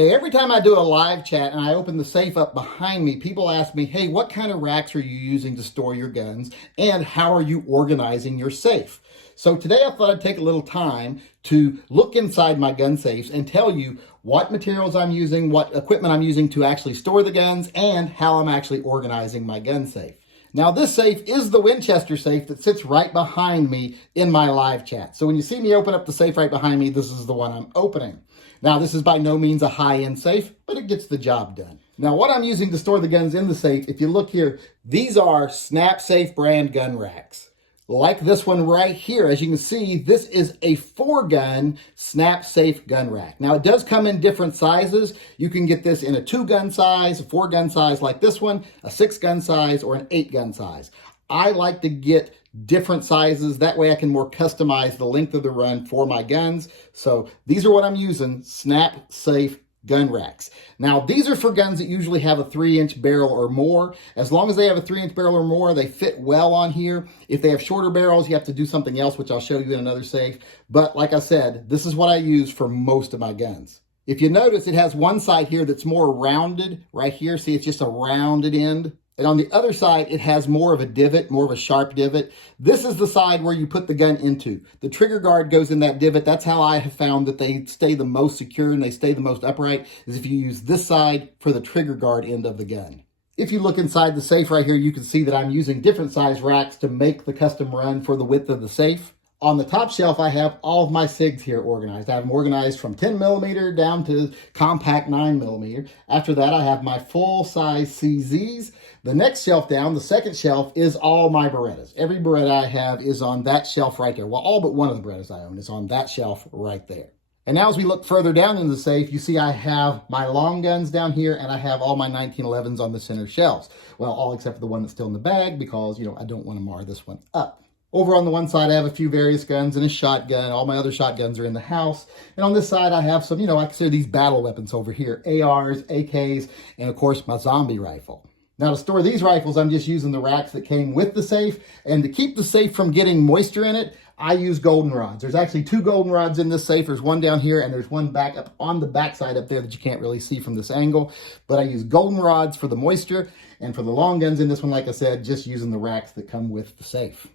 Hey, every time I do a live chat and I open the safe up behind me, people ask me, hey, what kind of racks are you using to store your guns and how are you organizing your safe? So today I thought I'd take a little time to look inside my gun safes and tell you what materials I'm using, what equipment I'm using to actually store the guns, and how I'm actually organizing my gun safe. Now this safe is the Winchester safe that sits right behind me in my live chat. So when you see me open up the safe right behind me, this is the one I'm opening. Now this is by no means a high-end safe, but it gets the job done. Now what I'm using to store the guns in the safe, if you look here, these are Snap Safe brand gun racks. Like this one right here, as you can see, this is a 4-gun Snap Safe gun rack. Now it does come in different sizes. You can get this in a 2-gun size, a 4-gun size like this one, a 6-gun size, or an 8-gun size. I like to get different sizes. That way I can more customize the length of the run for my guns. So these are what I'm using, Snap Safe gun racks. Now, these are for guns that usually have a 3-inch barrel or more. As long as they have a 3-inch barrel or more, they fit well on here. If they have shorter barrels, you have to do something else, which I'll show you in another safe. But like I said, this is what I use for most of my guns. If you notice, it has one side here that's more rounded right here. See, it's just a rounded end. And on the other side, it has more of a divot, more of a sharp divot. This is the side where you put the gun into. The trigger guard goes in that divot. That's how I have found that they stay the most secure and they stay the most upright, is if you use this side for the trigger guard end of the gun. If you look inside the safe right here, you can see that I'm using different size racks to make the custom run for the width of the safe. On the top shelf, I have all of my SIGs here organized. I have them organized from 10 millimeter down to compact 9 millimeter. After that, I have my full-size CZs. The next shelf down, the second shelf, is all my Berettas. Every Beretta I have is on that shelf right there. Well, all but one of the Berettas I own is on that shelf right there. And now as we look further down in the safe, you see I have my long guns down here and I have all my 1911s on the center shelves. Well, all except for the one that's still in the bag because, I don't want to mar this one up. Over on the one side, I have a few various guns and a shotgun. All my other shotguns are in the house. And on this side, I have some, I consider these battle weapons over here. ARs, AKs, and of course, my zombie rifle. Now to store these rifles, I'm just using the racks that came with the safe. And to keep the safe from getting moisture in it, I use goldenrods. There's actually 2 goldenrods in this safe. There's one down here and there's one back up on the back side up there that you can't really see from this angle. But I use goldenrods for the moisture. And for the long guns in this one, like I said, just using the racks that come with the safe.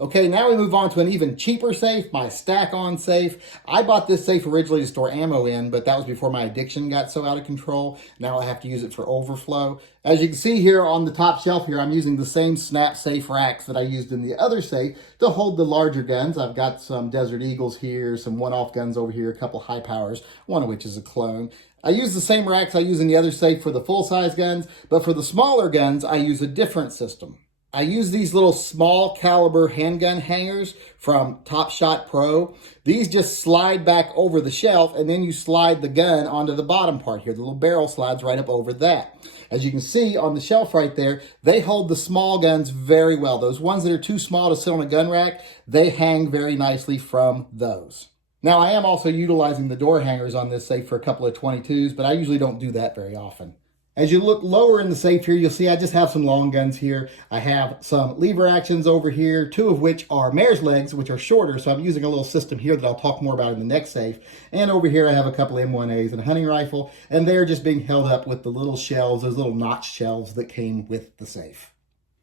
Okay, now we move on to an even cheaper safe, my stack-on safe. I bought this safe originally to store ammo in, but that was before my addiction got so out of control. Now I have to use it for overflow. As you can see here on the top shelf here, I'm using the same Snap Safe racks that I used in the other safe to hold the larger guns. I've got some Desert Eagles here, some one-off guns over here, a couple high powers, one of which is a clone. I use the same racks I use in the other safe for the full-size guns, but for the smaller guns, I use a different system. I use these little small caliber handgun hangers from Top Shot Pro. These just slide back over the shelf and then you slide the gun onto the bottom part here. The little barrel slides right up over that. As you can see on the shelf right there, they hold the small guns very well. Those ones that are too small to sit on a gun rack, they hang very nicely from those. Now I am also utilizing the door hangers on this safe for a couple of 22s, but I usually don't do that very often. As you look lower in the safe here, you'll see I just have some long guns here. I have some lever actions over here, 2 of which are mare's legs, which are shorter. So I'm using a little system here that I'll talk more about in the next safe. And over here, I have a couple M1As and a hunting rifle. And they're just being held up with the little shells, those little notch shelves that came with the safe.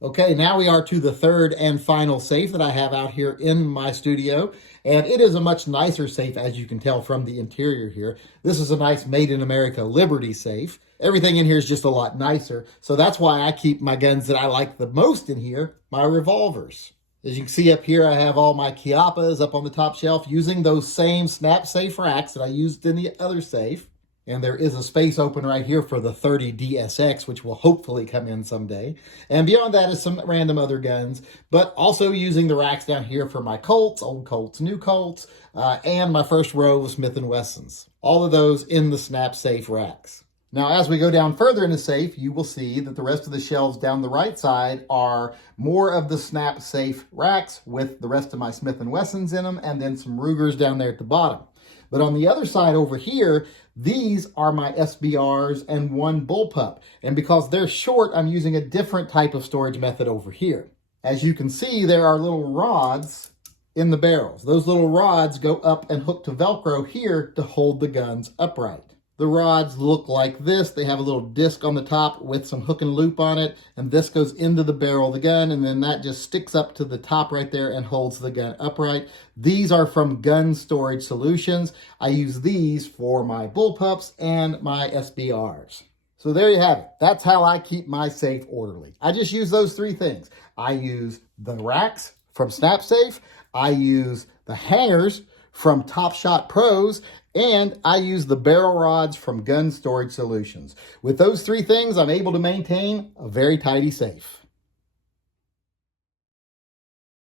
Okay, now we are to the third and final safe that I have out here in my studio. And it is a much nicer safe, as you can tell from the interior here. This is a nice Made in America Liberty safe. Everything in here is just a lot nicer. So that's why I keep my guns that I like the most in here, my revolvers. As you can see up here, I have all my Chiappas up on the top shelf using those same Snap Safe racks that I used in the other safe. And there is a space open right here for the 30 DSX, which will hopefully come in someday. And beyond that is some random other guns, but also using the racks down here for my Colts, old Colts, new Colts, and my first row of Smith & Wessons. All of those in the Snap Safe racks. Now, as we go down further in the safe, you will see that the rest of the shelves down the right side are more of the Snap Safe racks with the rest of my Smith & Wessons in them, and then some Rugers down there at the bottom. But on the other side over here, these are my SBRs and one bullpup. And because they're short, I'm using a different type of storage method over here. As you can see, there are little rods in the barrels. Those little rods go up and hook to Velcro here to hold the guns upright. the rods look like this. They have a little disc on the top with some hook and loop on it, and this goes into the barrel of the gun, and then that just sticks up to the top right there and holds the gun upright. These are from Gun Storage Solutions. I use these for my bullpups and my SBRs. So there you have it. That's how I keep my safe orderly. I just use those three things. I use the racks from SnapSafe, I use the hangers from Top Shot Pros, and I use the barrel rods from Gun Storage Solutions. With those three things, I'm able to maintain a very tidy safe.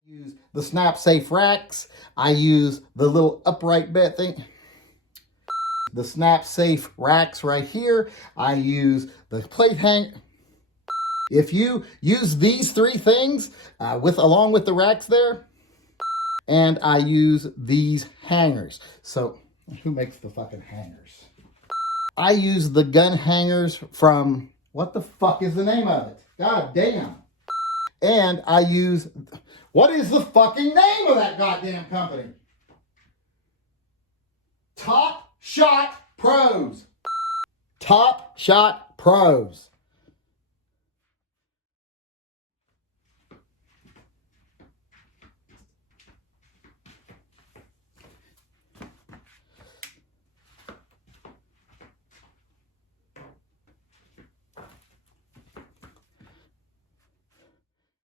I use the SnapSafe racks. I use the little upright bed thing. The SnapSafe racks right here. I use the plate hang. If you use these three things along with the racks there, and I use these hangers. So who makes the fucking hangers? I use the gun hangers from, what the fuck is the name of it? God damn. And I use, what is the fucking name of that goddamn company? Top Shot Pros. Top Shot Pros.